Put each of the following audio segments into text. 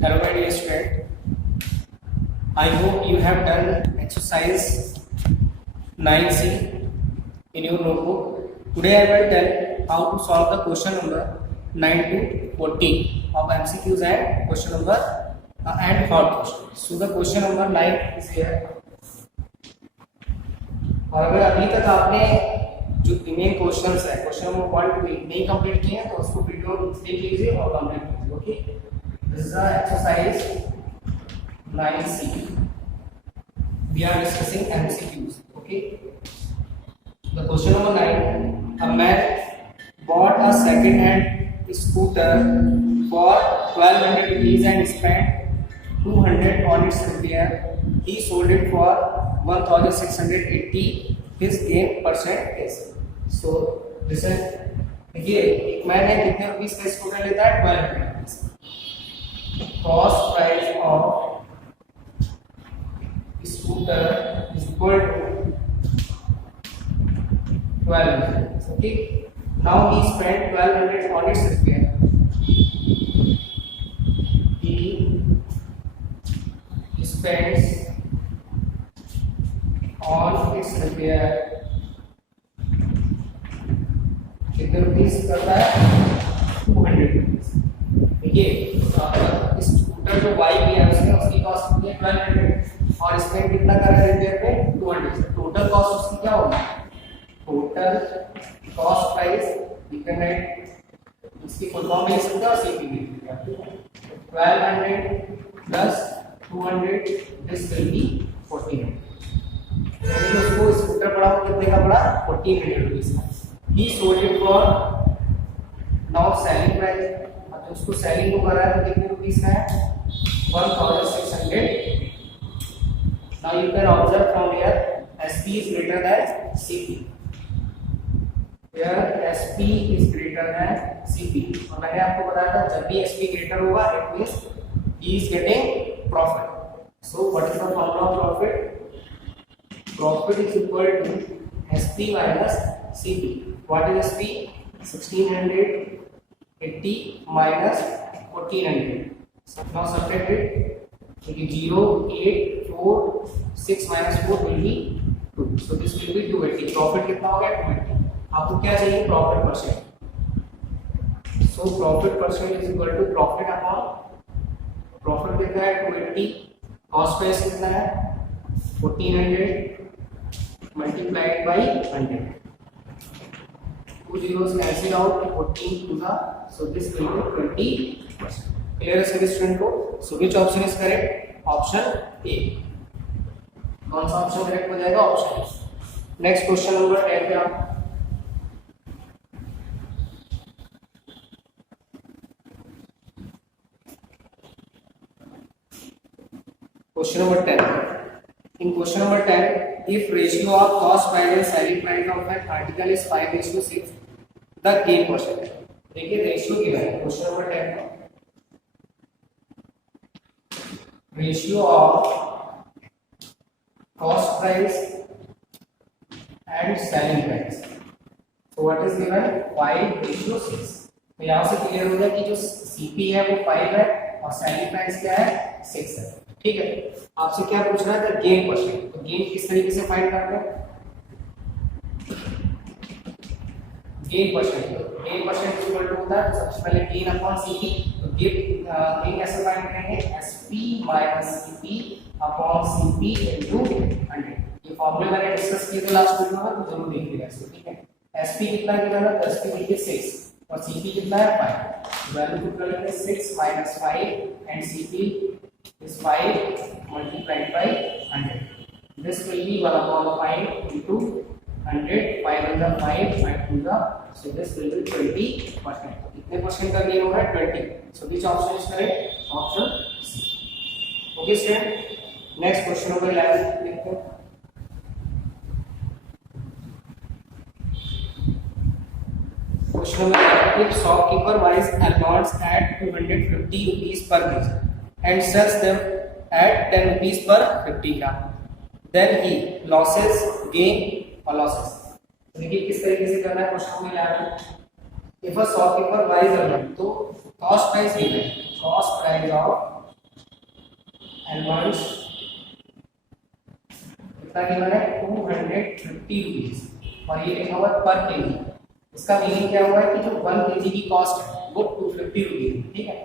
Hello my dear student, I hope you have done exercise 9C in your notebook. Today I will tell how to solve the question number 9 to 14 of MCQs and question number and hard question. So the question number 9 is here. और अगर अभी तक आपने जो remain questions है question number 1 to 8 नहीं complete किए हैं तो उसको वीडियो देख लीजिए और कंप्लीट कीजिए. Okay, this is the exercise 9C. We are discussing MCQs. Okay, the question number 9. A man bought a second hand scooter for 1200 rupees and spent 200 on its repair. He sold it for 1680. His gain percent is. So listen, देखिए एक man है कितने rupees का scooter लेता है 1200 rupees. Cost price of scooter is equal to 1200. Okay, now he spent 1200 on its repair. He spends on its repair कितने rupees करता है 200 रुपीस. देखिए स्कूटर जो बाइक है उसकी कॉस्ट कितनी है 1200 और स्पेंड कितना कर रहे हैं रिपेयर पे 200. टोटल कॉस्ट उसकी क्या होगी? टोटल कॉस्ट प्राइस डिपेंडेंट इसकी फुल फॉर्म में लिख सकते हैं और सीपी भी लिख सकते हैं. 1200 प्लस 200 दिस विल बी 1400. यानी उसको स्कूटर पड़ा वो कितने का पड़ा 1400 रुपीस का. ही sold it for now selling price. अब उसको सेलिंग को कर रहा है तो कितने रुपीस का है 1600. Now you can observe from here SP is greater than CP. Here SP is greater than CP. और मैंने आपको बताया था जब भी SP greater होगा it means he is getting profit. So what is the formula of profit? Profit is equal to SP minus CP. What is SP? 1680 minus 1400. So now subtract it. 0, 8, 4, 6 minus 4 will be 2. So this will be 280. Profit कितना हो गया 280. आपको क्या चाहिए profit percent. So profit percent is equal to profit upon profit कितना है 280. Cost price कितना है 1400 multiplied by 100. 2 zeros cancel out 14 to the so this will be 20%. Clear है सभी स्टूडेंट को. So which option is correct? Option A. कौन सा option correct हो जाएगा? Option A. Next question number 10 पे आप question number 10. In question number 10 if ratio of cost price and selling price of an article is 5:6 the gain percent. देखिए ratio क्या है question number 10 का. ratio of cost price and selling price. So what is given 5:6. तो यहाँ से clear हो गया कि जो CP है वो 5 है और सेलिंग प्राइस क्या है 6 है. ठीक है, आपसे क्या पूछ रहा है गेन परसेंट. तो गेन किस तरीके से फाइंड करते हैं? गेन परसेंट इक्वल टू होता है सबसे पहले गेन अपॉन सीपी. तो गेन कैसे फाइंड करेंगे? SP minus CP upon CP into 100. ये फार्मूला मैंने डिस्कस किया था लास्ट वीडियो में तो जरूर देखिएगा इसको. ठीक है, एसपी कितना किया था? एसपी देखिए 6 और सीपी कितना है 5. वैल्यू पुट करेंगे 6 minus 5 and CP is 5 multiplied by 100. This will be 1/5 into 100. 5 on the 5 5 to the so this will be 20%. कितने परसेंट का गेन हो रहा है 20. So which option is correct? Option C. Okay student, next question number 11 देखते हैं. Question number 11. If shopkeeper buys almonds at 250 rupees per kg and sells them at 10 rupees per 50 gram, then he losses, gain or losses. देखिए किस तरीके से करना है question में. 11 if a shopkeeper buys a gun, तो cost price given, cost price of advance कितना given है 250 रुपीज और ये लिखा हुआ है पर केजी। इसका मीनिंग क्या हुआ है कि जो 1 केजी की कॉस्ट है वो 250 रुपीज है, ठीक है।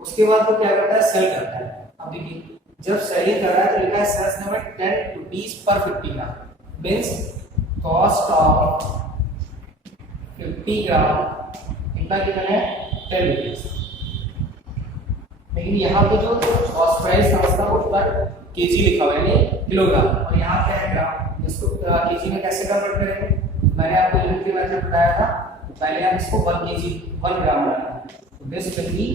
उसके बाद वो क्या करता है, सेल करता है। अब देखिए जब सेलिंग कर रहा है तो लिखा है sales number 10 rupees per 50 gram means cost of 50 ग्राम कितना गिवन है 10 रुपीज। लेकिन यहाँ पे जो कॉस्ट प्राइस था उसका वो पर केजी लिखा हुआ है यानी किलोग्राम, और यहाँ क्या है ग्राम। इसको केजी में कैसे कन्वर्ट करेंगे, मैंने आपको यूनिट के मेथड बताया था। पहले आप इसको 1 केजी 1 ग्राम बनाना है, तो दिस विल बी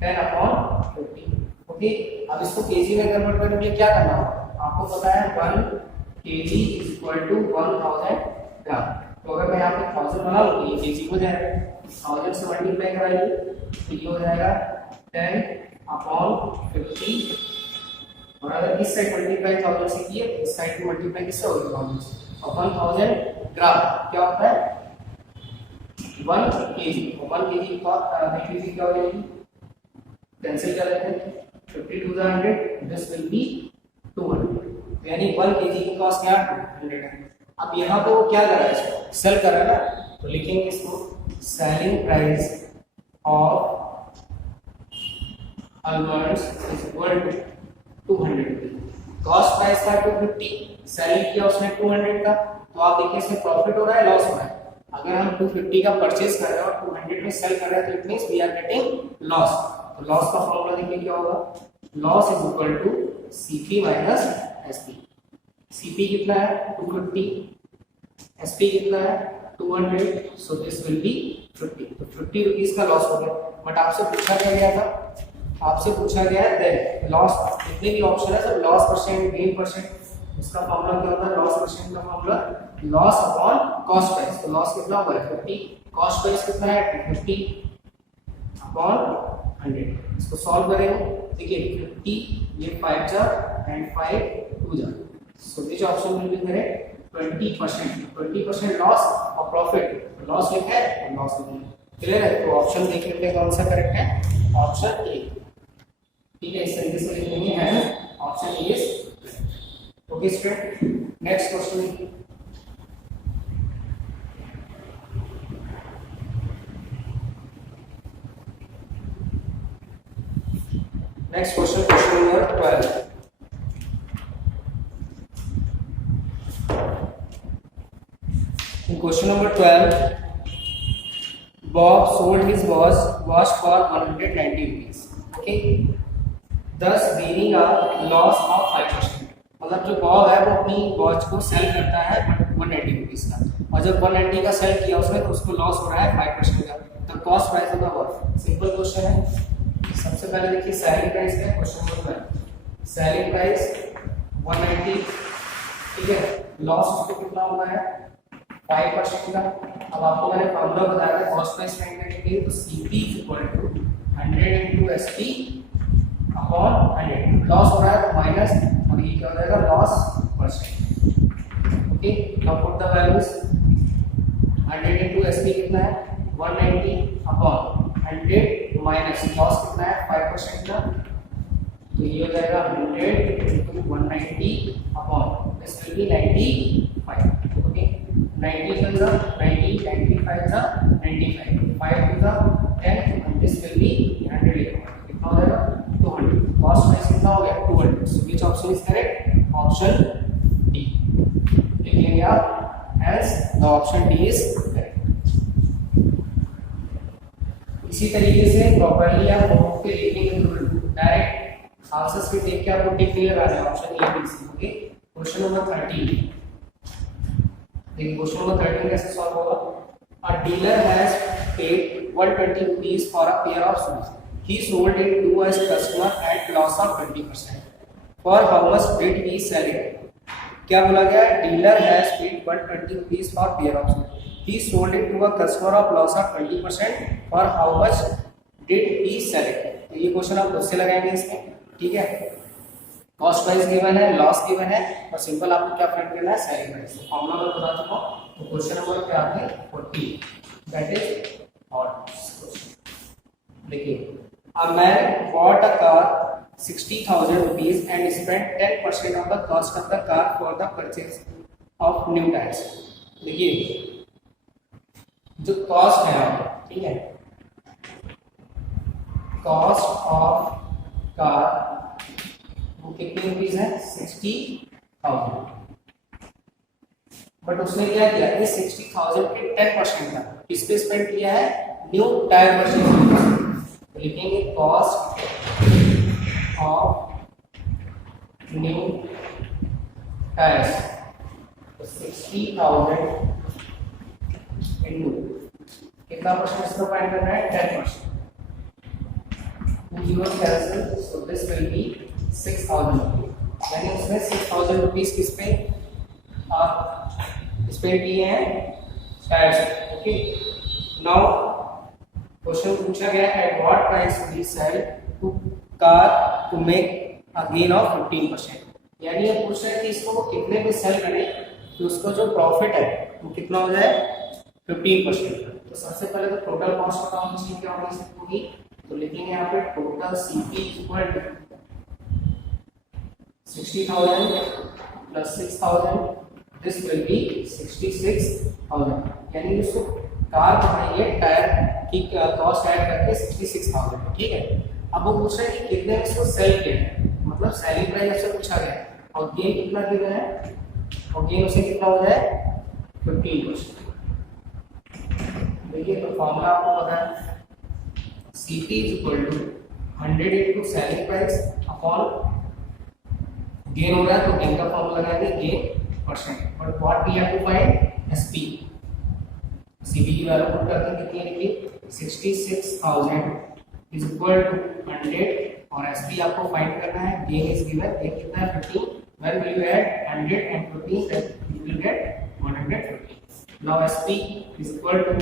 10/50। ओके, अब इसको केजी में कन्वर्ट करने के लिए क्या करना होगा, आपको पता है 1 केजी इज इक्वल टू 1000 ग्राम। तो अगर मैं यहाँ पे 1000 बना लूँ तो ये केजी हो जाएगा, 1000 से मल्टीप्लाई कराइए तो ये हो जाएगा 10/50। और अगर इस साइड मल्टीप्लाई 1000 से किए तो इस साइड की मल्टीप्लाई किससे होगी 1000 से। और 1000 ग्राम क्या होता है 1 केजी। 1 केजी का केजी क्या हो जाएगी, कैंसिल कर लेते हैं 50 to the 100 this will B 200, यानी 1 केजी की कॉस्ट क्या 200 है। अब यहाँ पे वो क्या कर रहा है, सेल कर रहा है ना, तो लिखेंगे इसको selling price of almonds is equal to 200। Cost price था 250, सेलिंग किया उसने 200 का, तो आप देखिए इसमें प्रॉफिट हो रहा है लॉस हो रहा है। अगर हम 250 का परचेज कर रहे हैं और 200 में सेल कर रहे हैं तो it means we are getting loss. तो लॉस का फॉर्मूला देखिए क्या होगा, loss is equal to CP minus SP. CP कितना है 250, एसपी कितना है 200, सो दिस विल बी 50। तो 50 रुपीस का लॉस हो गया। बट आपसे पूछा क्या गया था, आपसे पूछा गया है देन लॉस, जितने भी ऑप्शन है सब लॉस परसेंट गेन परसेंट, इसका फॉर्मूला क्या होता है, लॉस परसेंट का formula loss upon cost price. तो लॉस कितना हुआ है 50, कॉस्ट प्राइस कितना है 250 अपॉन 100। इसको सॉल्व करेंगे, देखिए 50 ये 5 जा एंड 5 2 जा, so this option will be correct 20% loss और प्रॉफिट, लॉस लिखा है और लॉस लिखा है। क्लियर है, तो ऑप्शन देख लेते हैं कौन सा करेक्ट है, ऑप्शन ए। ठीक है, इस तरीके से लिखेंगे है option A is correct. Okay student, next question. Next question, question number 12। In question number 12, Bob sold his watch for 190 rupees. Okay, thus gaining a loss of 5%. मतलब जो बॉब है वो अपनी वॉच को सेल करता है 190 रुपीज का, और जब 190 का सेल किया उसने तो उसको लॉस हो रहा है 5% का। तो कॉस्ट प्राइस होगा वर्थ। सिंपल क्वेश्चन है। सबसे पहले देखिए सेलिंग प्राइस क्या है, क्वेश्चन नंबर 12। सेलिंग प्राइस 190, ठीक है, लॉस उसको कितना हुआ है 5% का। अब आपको मैंने फॉर्मूला बताया था कॉस्ट प्राइस फाइंड करने के लिए, तो CP = 100 × SP अपॉन 100। लॉस हो रहा है तो माइनस, और ये क्या हो जाएगा loss percent. Okay, now put the values. 100 × SP कितना है 190 अपॉन 100 माइनस लॉस कितना है 5% का, तो ये हो जाएगा 100 × 190 upon this will B 95। Okay, 90 to the 90, 95 the 95, 5 to the 10, and this will be 100। कितना हो जाएगा 200। कॉस्ट प्राइस कितना हो गया 200। So which option is correct, option D. लिखेंगे आप as the option D is correct. इसी तरीके से प्रॉपर्ली आप नोट पे लिखेंगे, डायरेक्ट आंसर्स पे देख के आपको टिक नहीं लगाना है, option A B C. Okay, question number 13। देखिए क्वेश्चन नंबर 13 कैसे सॉल्व होगा। A dealer has paid 120 rupees for a pair of shoes. He sold it to a customer at loss of 20%। For how much did he sell it. क्या बोला गया, dealer has paid 120 rupees for pair of shoes. He sold it to a customer of loss of 20%। For how much did he sell it. तो ये question आप खुद से लगाएंगे इसमें, ठीक है। कॉस्ट प्राइस गिवन है, लॉस गिवन है, और सिंपल आपको क्या फाइंड करना है सेलिंग प्राइस। तो फॉर्मूला मैं बता चुका हूं। तो क्वेश्चन नंबर पे आते हैं 40, दैट इज और क्वेश्चन। देखिए, a man bought a car 60,000 rupees and spent 10% of the cost of the car for the purchase of new tires. देखिए जो कॉस्ट है, ठीक है, कॉस्ट ऑफ कार वो कितनी रुपीज है, 60,000, बट उसने क्या किया, ये 60,000 के 10% का किस पे स्पेंड किया है, न्यू टायर परचेज। तो लिखेंगे कॉस्ट ऑफ न्यू टायर्स, तो 60,000 इनटू कितना परसेंट इसको फाइंड करना है, 10%। 2 zeros cancel, so this will be 6,000 rupees। यानी उसमें 6,000 रुपीज किस पे स्पेंड किए हैं, टायर्स। ओके, नाउ क्वेश्चन पूछा गया at what price will sell to car to make a gain of 15%। यानी ये पूछ रहे हैं कि इसको वो कितने पे सेल करें कि उसका जो प्रॉफिट है वो कितना हो जाए, 15%। तो सबसे पहले तो टोटल कॉस्ट का काम चाहिए, क्या होगी, तो लिखेंगे यहाँ पे total CP equal to 60,000 plus 6,000, this will be 66,000। यानी उसको कार बनाइए टायर की कॉस्ट ऐड करके 66,000, ठीक है। अब वो पूछ रहे हैं कि कितने में इसको सेल किया है, मतलब सेलिंग प्राइस आपसे पूछा गया है और गेन कितना गिवन है, और गेन उसे कितना हो जाए, 15%। देखिए तो फॉर्मूला आपको पता है, CP is equal to 100 into selling price upon gain हो रहा है तो गेन का फॉर्मूला लगाएंगे gain percent, but what we have to find SP। CP की वैल्यू पुट करते हैं, कितनी निकली, 66,000 इज इक्वल टू 100 और SP आपको फाइंड करना है, गेन इज गिवन, गेन कितना है 15। When will you add 100 and 15 then you will get 115। Now SP is equal to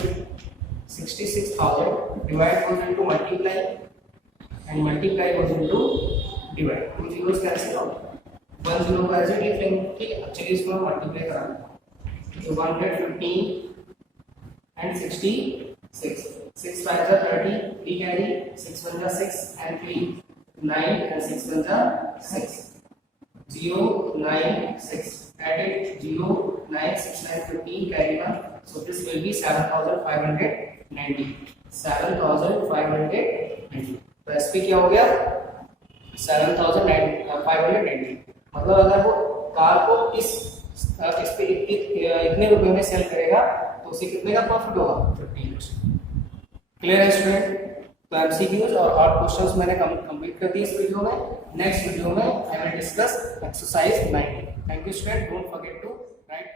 66,000 divide goes into multiply and multiply goes into divide, 2 zeros cancel out, 1 zero का ऐसे लिखेंगे, ठीक है। चलिए इसको multiply कराना, तो 115 and 66, 6 5 जा 30, 3 कैरी, 6 1 जा 6 and 3 9 and 6 1 जा 6, 0 9 6 added 0 9 6 9 15 carry 1, so this will be 7,590, 7,590। तो SP क्या हो गया, 7,590। मतलब अगर वो कार को इस पे इतने रुपए में सेल करेगा तो उसे कितने का प्रॉफिट होगा, 15%। क्लियर है स्टूडेंट। तो एमसीक्यूज और हॉट क्वेश्चंस मैंने कंप्लीट कर दिए इस वीडियो में। नेक्स्ट वीडियो में I will discuss exercise 9। Thank you student, don't forget to right